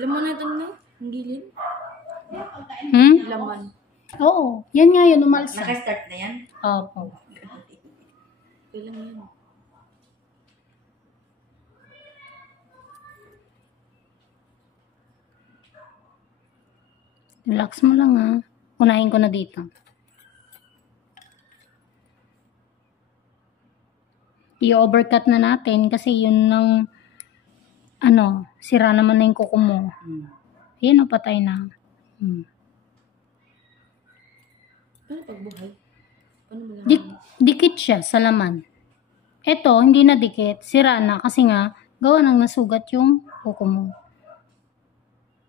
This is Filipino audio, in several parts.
Laman na ito na? Ang gilid? Laman. Oo. Yan nga yun, umalsa. Naka-start na yan? Opo. Kailan yan? Relax mo lang ha. Unahin ko na dito. I-overcut na natin kasi yun ng sira naman na yung kuko mo. Ayan o, patay na. Paano pagbuhay? Paano mo lang? Dikit siya sa laman. Ito, hindi na dikit. Sira na kasi nga, gawa nang nasugat yung kuko mo.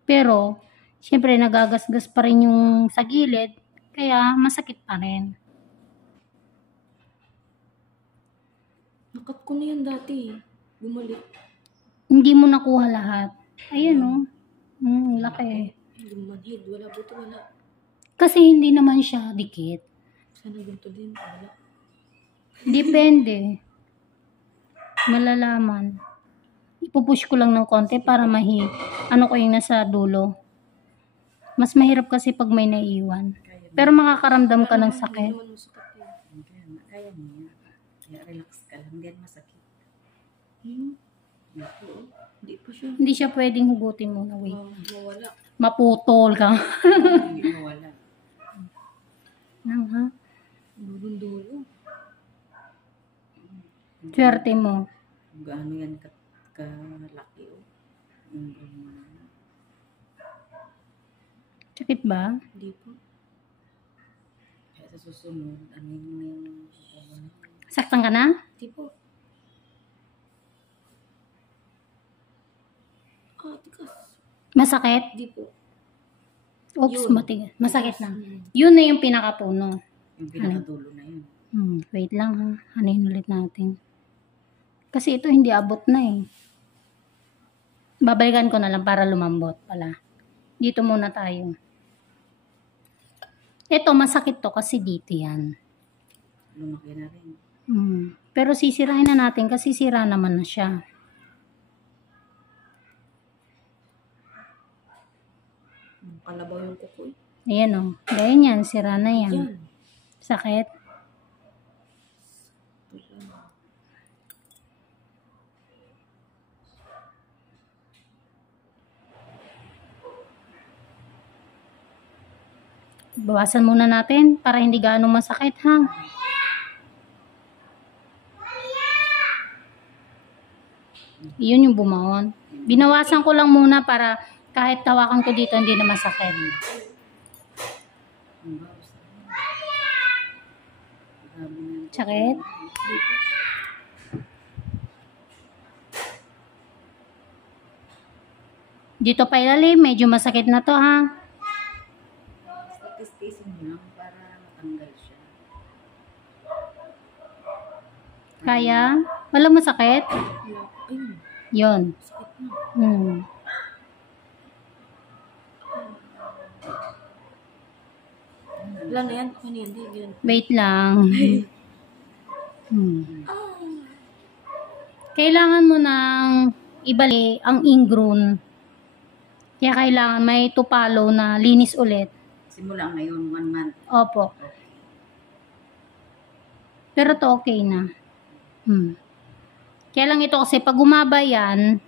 Pero, syempre nagagasgas pa rin yung sa gilid, kaya masakit pa rin. Nakat ko na yan dati. Bumalik. Hindi mo nakuha lahat. Ayan o. Laki. Lumadhid. Wala buto. Wala. Kasi hindi naman siya dikit. Sana ganito din. Wala. Depende. Malalaman. Ipupush ko lang ng konti para ano ko yung nasa dulo. Mas mahirap kasi pag may naiiwan. Pero makakaramdam ka ng sakit. Hindi naman masakit yun. Kaya mo yan. Kaya relax ka lang. Hindi yan masakit. Hindi pa siya. Hindi siya pwedeng hugutin mo na wait. Mawala. Maputol ka. Hindi mawala. Nang ha? Dulo. Swerte mo. Gaano yan kalaki o. Sakit ba? Hindi po. Kaya sa susunod, ano yung Saktan ka na? Hindi po. Tikas. Masakit? Hindi po. Oops, Yun. matigas. Masakit na. Yun na yung pinakapuno. yung pinakadulo na yun. Wait lang ha. Hanin ulit natin. Kasi ito hindi abot na eh. Babalikan ko na lang para lumambot pala. Dito muna tayo. Ito masakit to kasi dito yan. Lumaki na rin. Pero sisirahin na natin kasi sira naman na siya. Kalabaw yung kuko. Ayan o. Ganyan yan. Sira na yan. Yan. Sakit. Bawasan muna natin para hindi gaano masakit ha. Yun yung bumaon. Binawasan ko lang muna para kahit tawakan ko dito hindi na masakit. Sakit? Dito pa ilalim, medyo masakit na to ha. Tistisin mo lang para matanggal siya. Kaya? Wala masakit? Ayun. Yun. Sakit na. Wala na yan. Ano yan? Hindi yan. Wait lang. Kailangan mo nang ibali ang ingrown. Kaya kailangan may tupalo na linis ulit. Simula ngayon, 1 month. Opo. Pero to okay na. Kaya lang ito kasi pag umaba yan,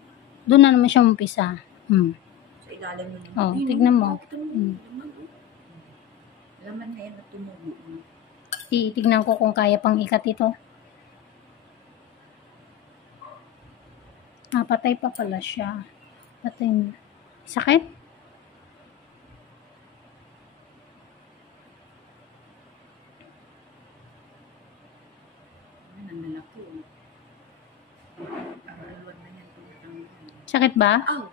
doon na naman siya umpisa. Sa ilalim mo naman. Oh, tignan mo. Laman na yan na tumubo. Titignan ko kung kaya pang ikat ito. Patay pa pala siya. Patay na. Sakit? Ang lalaki. Luwad na yan. Sakit ba? Ow.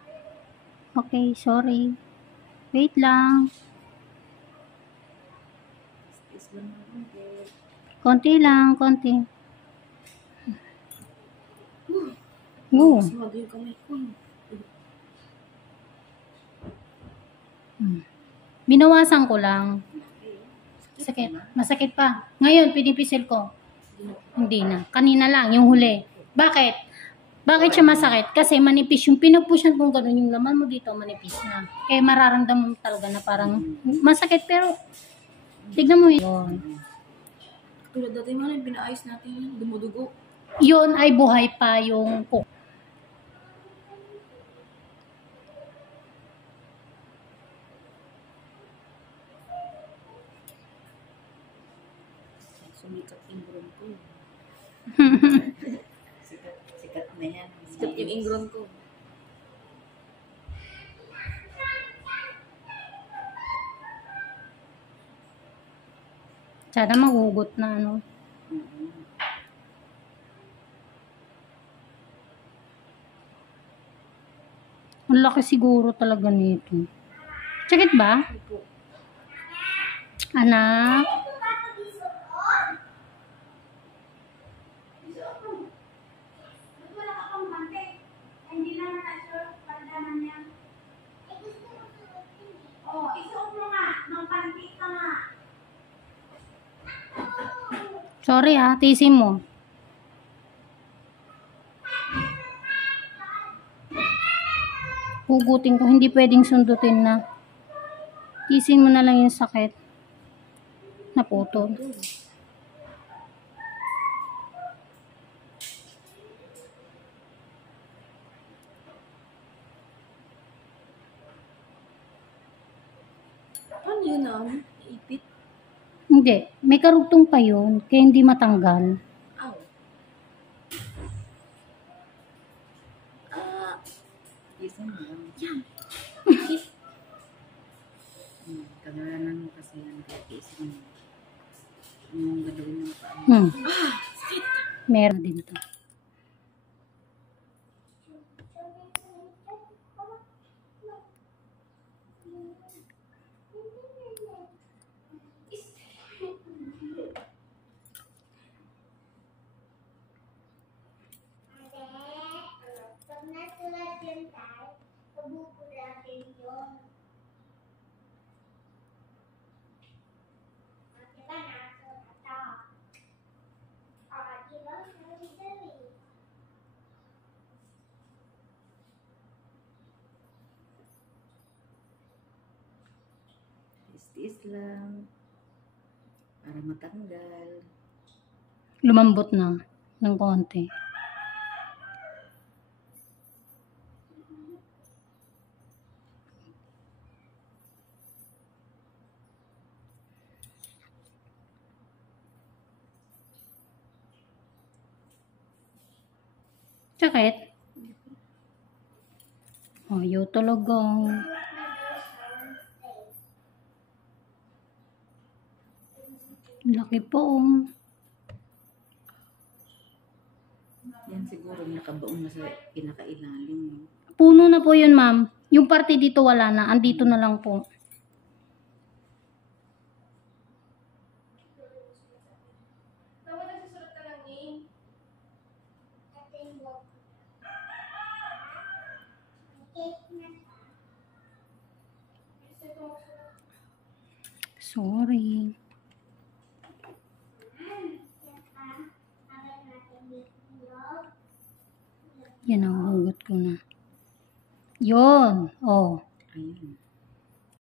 Okay, sorry. Wait lang. Is lang naman. Konti lang, konti. Oo. Sumado yung kamay ko. Binawasan ko lang. Sakit. Masakit pa. Ngayon, pinipisil ko. Hindi na. Kanina lang, yung huli. Bakit? Bakit siya masakit? Kasi manipis yung pinag-pushan kung gano'n yung laman mo dito, manipis na. Kaya mararamdaman mo talaga na parang masakit pero tignan mo yun. Tulad dati man, yung pinaayos natin yun, dumudugo. Yun ay buhay pa yung cook. Sumikat ingron ko. Sikat na yan. Sikat yung ingron ko. Sana magugot na ano. Mm-mm. Ang laki siguro talaga nito. Sakit ba? Opo. Anak? Sorry tiisin mo. Hugutin ko, hindi pwedeng sundutin na. Tiisin mo na lang yung sakit. Naputol. Ano yun ipit? Hindi, may karugtong pa yun, kaya hindi matanggal. Aw. Ah, Isa mo lang. yan. Kagalanan mo kasi yan. Kaya isa mo. Yung gagawin mo pa. Sakit. Meron din to. Pag natulad yan tayo, pabuburatin yun. Diba nasulat ito? Diba nasulat Tiis lang. Para matanggal. Lumambot na ng konti. Sakit? Ayaw talaga. Laki po. Yan siguro nakabaon na sa pinakailalim. Puno na po yun, ma'am. Yung parte dito wala na. Andito na lang po. Sorry. Yan ang hugot ko na. Yun. Oh. Ayun.